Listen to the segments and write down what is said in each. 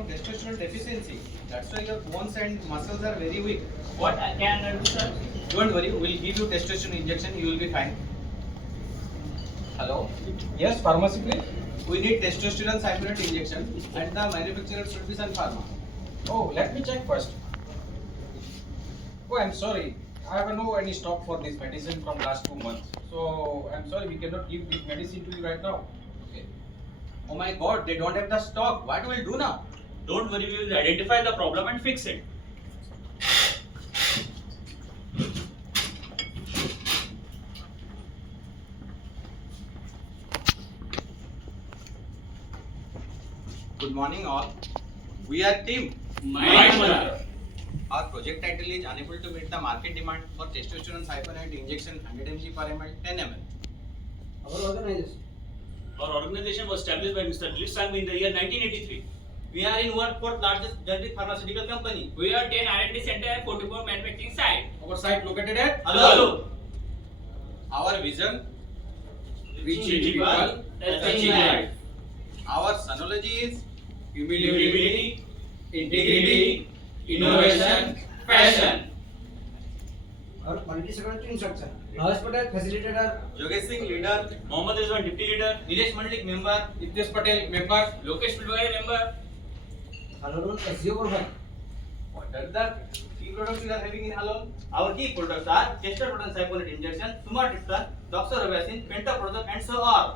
from testosterone deficiency. That's why your bones and muscles are very weak. What I can I do, sir? Don't worry, we'll give you testosterone injection. You will be fine. Hello. Yes, pharmacy please. We need testosterone cypionate injection, and the manufacturer should be Sun Pharma. Oh, let me check first. Oh, I'm sorry. I have no any stock for this medicine from last 2 months. So I'm sorry, we cannot give this medicine to you right now. Okay. Oh my God, they don't have the stock. What will do now? Don't worry, we will identify the problem and fix it. Good morning, all. We are team. Mind Mantra. Our project title is unable to meet the market demand for testosterone cypionate injection 100 mg per ml 10 ml. Our organization was established by Mr. Dilip Sangvi in the year 1983. We are in world fourth largest generic pharmaceutical company. We are 10 R&D center and 44 manufacturing site. Our site located at Hello. Our vision, reaching people, touching life. our sonology is Humility, integrity, innovation, passion. और quality security instructor hospital facilitator Yogesh Singh, leader. Mohammad Rizwan, deputy leader. Nilesh Mandlik member. Nitesh Patel, member. Lokesh Pulware, member. Halol SEO profile What are the key products we are having in Halol? Our key products are testosterone cypionate injection, sumatriptan, doxorubicin, pentaprozole, and so on.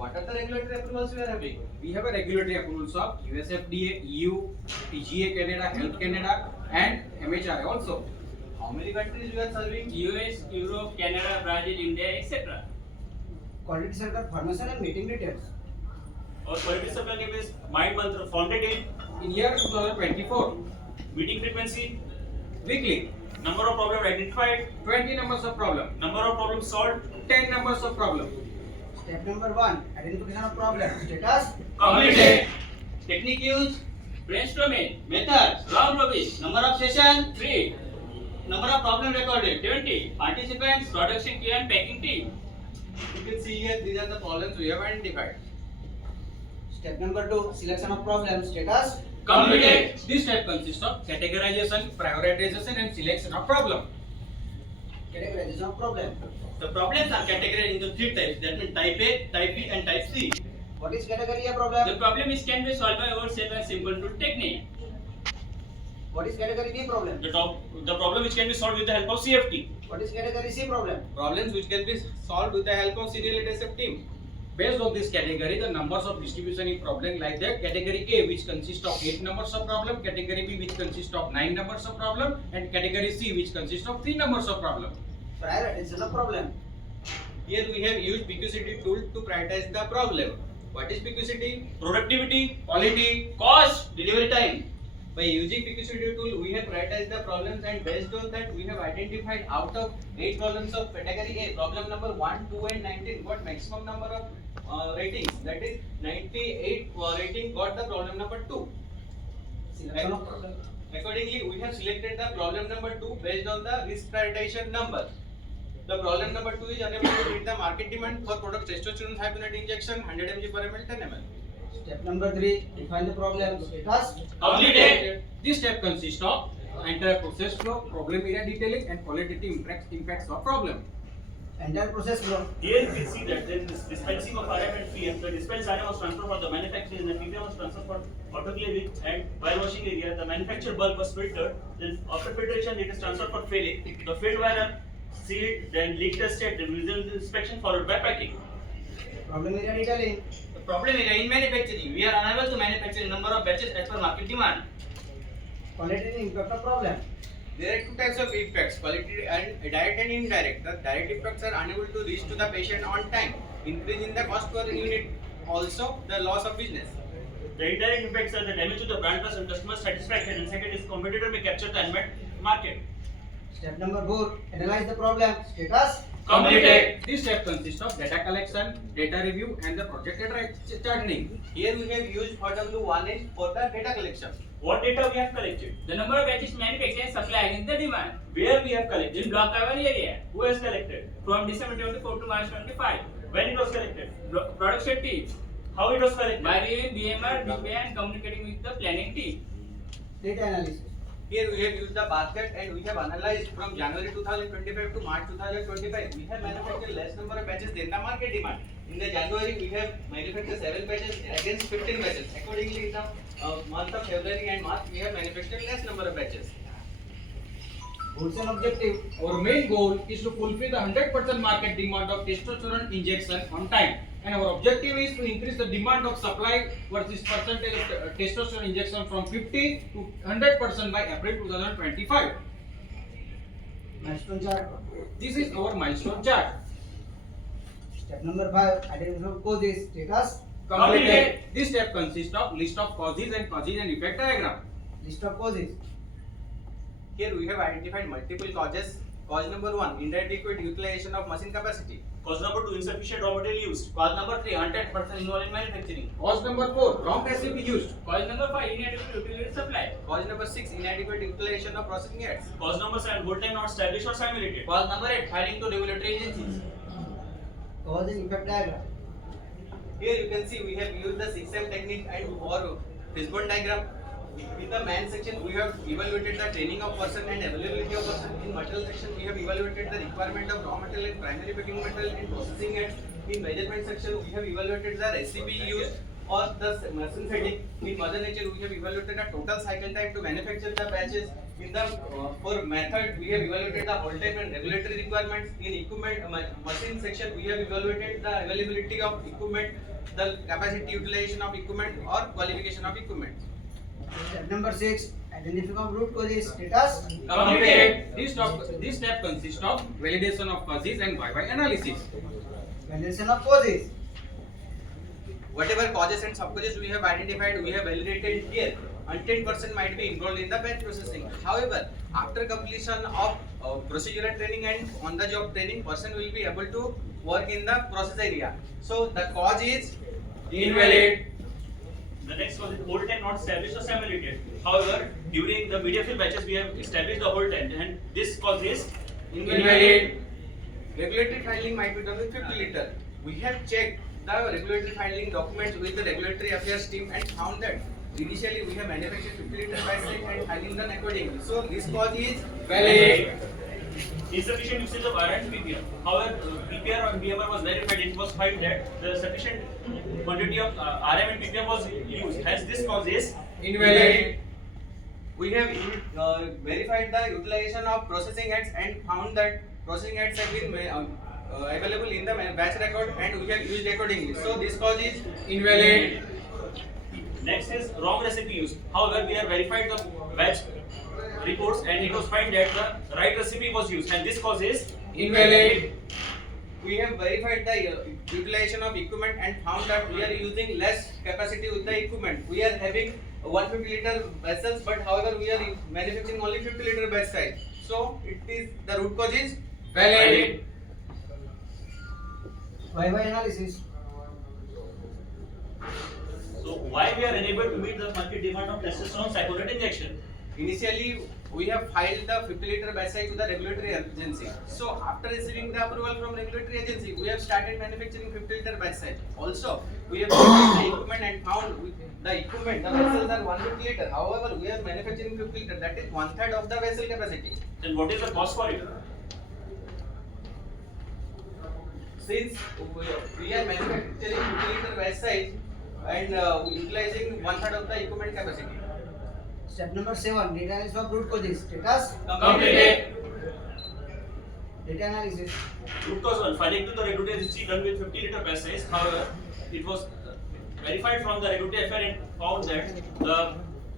What are the regulatory approvals we are having? We have a regulatory approvals of US FDA, EU, TGA Canada, Health Canada, and MHRA also. How many countries we are serving? US, Europe, Canada, Brazil, India, etc. Quality centre pharmacy and meeting details Our quality supply name is Mind Mantra, founded In year 2024, in meeting frequency, weekly, number of problems identified, 20 numbers of problem, number of problems solved, 10 numbers of problem. Step number 1 identification of problem status completed. Technique used, Brainstorming, methods, round robin, number of session, 3, number of problem recorded, 20, participants, production queue and packing team. You can see here these are the problems we have identified. Step number 2 selection of problem status Completed. This step consists of categorization, prioritization, and selection of problem. Categorization of problem The problems are categorized into three types. That means type A, type B, and type C. What is category of The problem problem is can be solved by ourselves and simple tool technique. What is category B problem The problem which can be solved with the help of CFT. What is category C problem Problems which can be solved with the help of serial adhesive team. Based on this category, the numbers of distribution in problem like that. Category A, which consists of 8 numbers of problem. Category B, which consists of 9 numbers of problem. And category C, which consists of 3 numbers of problem. Prioritisation of problem Here we have used PQCT tool to prioritize the problem. What is PQCT? Productivity, Quality, cost, Delivery time. By using PQCT tool, we have prioritized the problems, and based on that, we have identified out of 8 problems of category A, problem number 1, 2, and 19 got maximum number of ratings. That is 98 rating got the problem number 2. Selection of problem Accordingly, we have selected the problem number 2 based on the risk prioritization number. The problem number 2 is unable to meet the market demand for product testosterone cypionate injection 100 mg per ml 10 ml. Step number 3 define the problem status completed. This step consists of entire process flow, problem area detailing, and qualitative impacts of problem. Entire process flow Here we see that there is dispensing of RM and PM. The dispensed RM was transferred for the manufacturing and the PM was transferred for autoclaving, and while washing area, the manufactured bulk was filtered. Then after filtration, it is transferred for filling. The filled wire are sealed, then leak tested, then visual inspection followed by packing. Problem area detailing The problem area in manufacturing. We are unable to manufacture a number of batches as per market demand. Qualitative impact of problem There are two types of effects, quality and direct and indirect. The direct effects are unable to reach to the patient on time, increase in the cost per unit, also the loss of business. The indirect impacts are the damage to the brand trust and customer satisfaction, and second is competitor may capture the unmet market. Step number 4 analyse the problem status Completed. This step consists of data collection, data review, and the projected charting. Here we have used for W1 is for the data collection. What data we have collected? The number of batches manufactured and supplied against the demand Where we have collected? in block cover area Who has collected? from December 24 to March 25. When it was collected? Production team, How it was corrected? By reviewing BMR, DPI and communicating with the planning team. Data analysis. Here we have used the basket and we have analyzed from January 2025 to March 2025. We have manufactured less number of batches than the market demand. In the January, we have manufactured 7 batches against 15 batches. Accordingly, in the month of February and March, we have manufactured less number of batches. Goals and objective. Our main goal is to fulfill the 100% market demand of testosterone injection on time. And our objective is to increase the demand of supply versus percentage of testosterone injection from 50 to 100% by April 2025. Milestone chart. This is our milestone chart. Step number 5. Identify causes. Status. Completed. This step consists of list of causes and effect diagram. List of causes. Here we have identified multiple causes. Cause number 1, inadequate utilization of machine capacity. Cause number 2, insufficient raw material used. Cause number 3, 100% involved in manufacturing. Cause number 4, wrong recipe used. Cause number 5, inadequate utility supply. Cause number 6, inadequate utilization of processing aids. Cause number 7, hold time not established or simulated. Cause number 8, filing to regulatory agencies. Cause and effect diagram. Here you can see we have used the 6M technique and or Fishbone diagram. In the man section, we have evaluated the training of person and availability of person. In material section, we have evaluated the requirement of raw material and primary packing material and processing it. In measurement section, we have evaluated the recipe used or the machine setting. In mother nature, we have evaluated the total cycle time to manufacture the batches. In the for method, we have evaluated the hold time and regulatory requirements. In equipment machine section, we have evaluated the availability of equipment, the capacity utilization of equipment or qualification of equipment. Step number 6. Identify root causes. Status. Completed. This step consists of validation of causes and by analysis. Validation of causes. Whatever causes and subcauses we have identified, we have validated here. Untrained person might be involved in the batch processing. However, after completion of procedural training and on-the-job training, person will be able to work in the process area. So the cause is Invalid. The next one is hold time not established or simulated. However, during the media fill batches, we have established the hold time, and this cause is Invalid. Regulatory filing might be done with 50 liter. We have checked the regulatory filing documents with the regulatory affairs team and found that initially we have manufactured 50 liter batch size and filing done accordingly. So this cause is Valid. insufficient usage of R and PPR. However, PPR and BMR was verified. It was found that the sufficient quantity of RM and PPR was used. Hence, this cause is Invalid. we have verified the utilization of processing heads and found that processing heads have been available in the batch record and we have used accordingly. So this cause is Invalid. Next is wrong recipe used. However, we have verified the batch reports and it was found that the right recipe was used, and this cause is Invalid. we have verified the utilization of equipment and found that we are using less capacity with the equipment. We are having 150 liter vessels, but however we are manufacturing only 50 liter batch size. So it is the root cause is Valid. By analysis. so why we are unable to meet the market demand of testosterone cyclonate injection. initially we have filed the 50 liter batch size to the regulatory agency. So after receiving the approval from regulatory agency, we have started manufacturing 50 liter batch size. Also, we have checked the equipment and found the equipment, the vessels are 150 liter. However, we are manufacturing 50 liter, that is 1/3 of the vessel capacity. Then what is the cost for it? Since we are manufacturing 50 liter batch size and utilizing 1/3 of the equipment capacity. Step number 7. Data analysis of root causes. Status. Completed. Data analysis. Root cause 1, filing to the regulatory agency done with 50 liter batch size. However, it was verified from the regulatory affair and found that the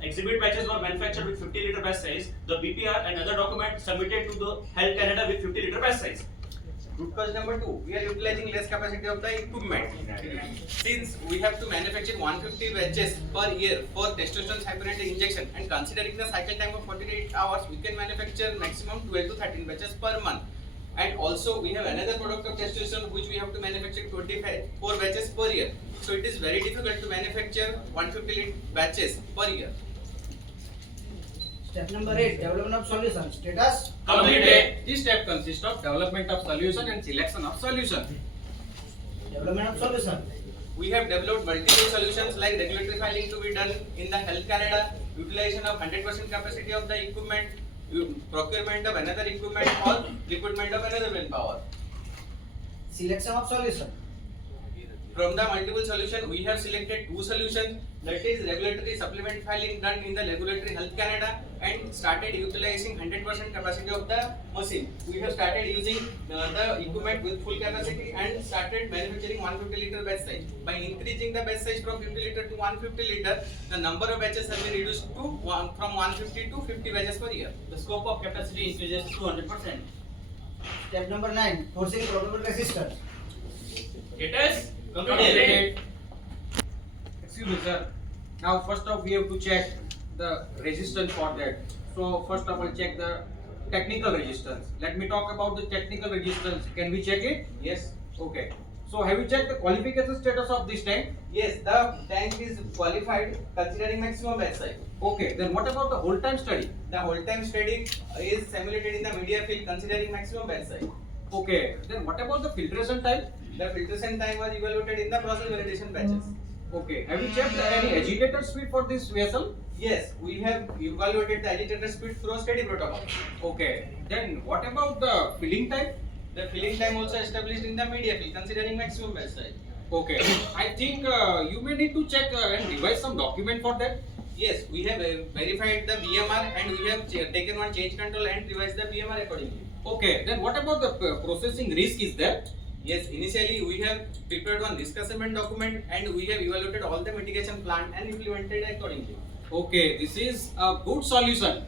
exhibit batches were manufactured with 50 liter batch size. The BPR and other documents submitted to the Health Canada with 50 liter batch size. Root cause number 2, we are utilizing less capacity of the equipment. Since we have to manufacture 150 batches per year for testosterone cyclonate injection and considering the cycle time of 48 hours, we can manufacture maximum 12 to 13 batches per month. And also we have another product of testosterone which we have to manufacture 24 batches per year. So it is very difficult to manufacture 150 batches per year. Step number 8. Development of solution. Status. Completed. This step consists of development of solution and selection of solution. Development of solution. we have developed multiple solutions like regulatory filing to be done in the Health Canada, utilization of 100% capacity of the equipment, procurement of another equipment or recruitment of another manpower. Selection of solution. From the multiple solution, we have selected two solutions, that is regulatory supplement filing done in the Regulatory Health Canada and started utilizing 100% capacity of the machine. We have started using the equipment with full capacity and started manufacturing 150 liter batch size. By increasing the batch size from 50 liter to 150 liter, the number of batches have been reduced to from 150 to 50 batches per year. The scope of capacity increases to 100%. Step number 9, forcing probable resistance. It is Completed. Excuse me, sir. Now, first off, we have to check the resistance for that. So, first of all, check the technical resistance. Let me talk about the technical resistance. Can we check it? Yes. Okay. So, have you checked the qualification status of this tank? Yes, the tank is qualified considering maximum batch size. Okay. Then what about the whole time study? The whole time study is simulated in the media field considering maximum batch size. Okay. Then what about the filtration time? The filtration time was evaluated in the process validation batches. Okay. Have you checked any agitator speed for this vessel? Yes, we have evaluated the agitator speed through a steady protocol. Okay. Then what about the filling time? The filling time also established in the media field considering maximum batch size. Okay. I think you may need to check and revise some document for that. Yes, we have verified the BMR and we have taken one change control and revised the BMR accordingly. Okay. Then what about the processing risk is there? Yes, initially we have prepared one risk assessment document and we have evaluated all the mitigation plan and implemented accordingly. Okay, this is a good solution.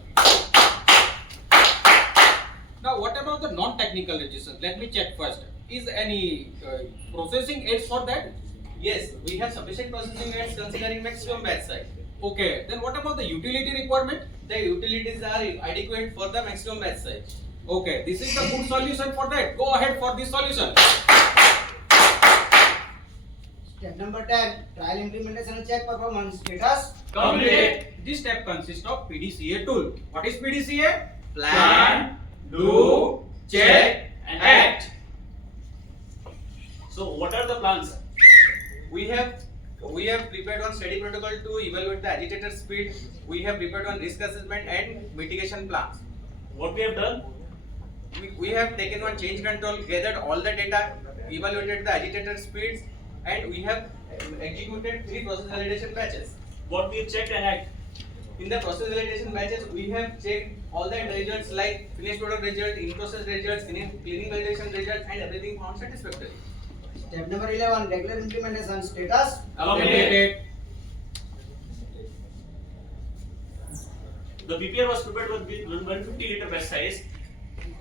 Now, what about the non-technical resistance? Let me check first. Is any processing aids for that? Yes, we have sufficient processing rates considering maximum batch size. Okay, then what about the utility requirement? The utilities are adequate for the maximum batch size. Okay, this is the good solution for that. Go ahead for this solution. Step number 10, trial implementation and check performance status. completed. This step consists of PDCA tool. What is PDCA? Plan, do, check, and act. So what are the plans? We have prepared one study protocol to evaluate the agitator speed. We have prepared one risk assessment and mitigation plans. What we have done? We have taken one change control, gathered all the data, evaluated the agitator speeds, and we have executed 3 process validation batches. What we have checked and act? In the process validation batches, we have checked all the results like finished product result, in-process results, cleaning validation results, and everything found satisfactory. Step number 11, regular implementation status. Completed. The PPR was prepared with 150 liter batch size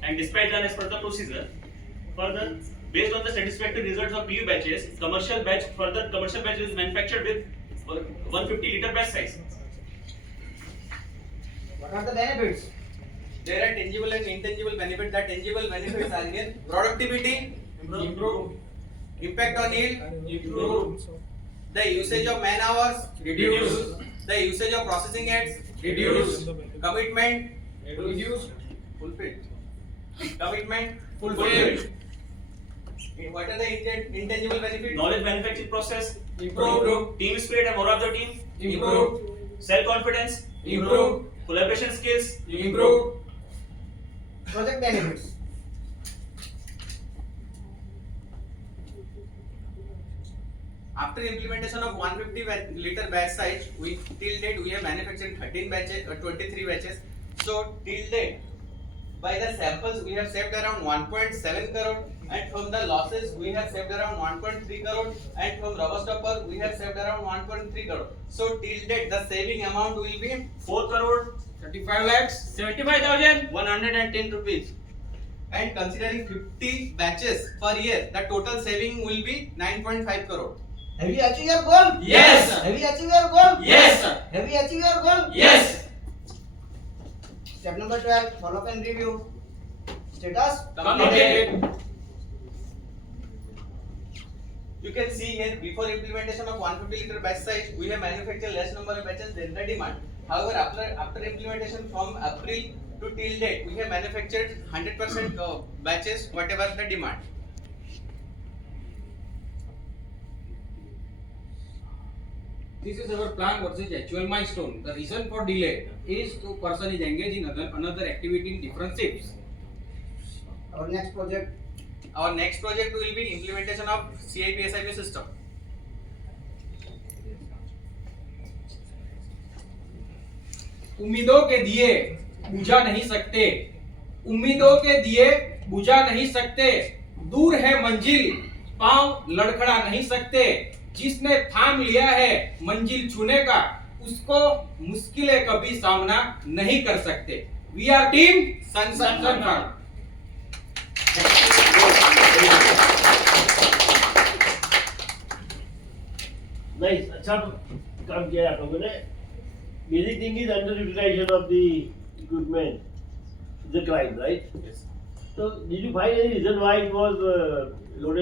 and dispatched done as per the procedure. Further, based on the satisfactory results of PU batches, commercial batch is manufactured with 150 liter batch size. What are the benefits? There are tangible and intangible benefits. The tangible benefits are here: productivity, Improve. impact on yield, Improve. the usage of man hours, Reduce. the usage of processing aids, Reduce. commitment, Reduce. fulfilled, commitment, Fulfilled. What are the intangible benefits? Knowledge manufacturing process, Improve. team spirit and morale of the team, Improve. self confidence, Improve. collaboration skills, Improve. Project benefits. After implementation of 150 liter batch size, till date we have manufactured 13 batches or 23 batches. So till date, by the samples we have saved around 1.7 crore, and from the losses we have saved around 1.3 crore, and from rubber stopper we have saved around 1.3 crore. So till date the saving amount will be 4 crore, 35 lakhs. 75,000. 110 rupees. and considering 50 batches per year, the total saving will be 9.5 crore. Have you achieved your goal? Yes. Have you achieved your goal? Yes. Have you achieved your goal? Yes. Step number 12, follow up and review. Status. Completed. You can see here before implementation of 150 liter batch size, we have manufactured less number of batches than the demand. However, after implementation from April to till date, we have manufactured 100% of batches whatever the demand. This is our plan versus actual milestone. The reason for delay is the person is engaged in another activity in different shifts. Our next project. Our next project will be implementation of CIP SIP system. उम्मीदों के दिए बुझा नहीं सकते, उम्मीदों के दिए बुझा नहीं सकते, दूर है मंजिल पांव लड़खड़ा नहीं सकते, जिसने थाम लिया है मंजिल छूने का उसको मुश्किलें कभी सामना नहीं कर सकते. We are team Sun Farm. Nice, अच्छा काम किया है आप लोगों ने. Basic thing is underutilization of the equipment, the client, right? Yes. So did you find any reason why it was loaded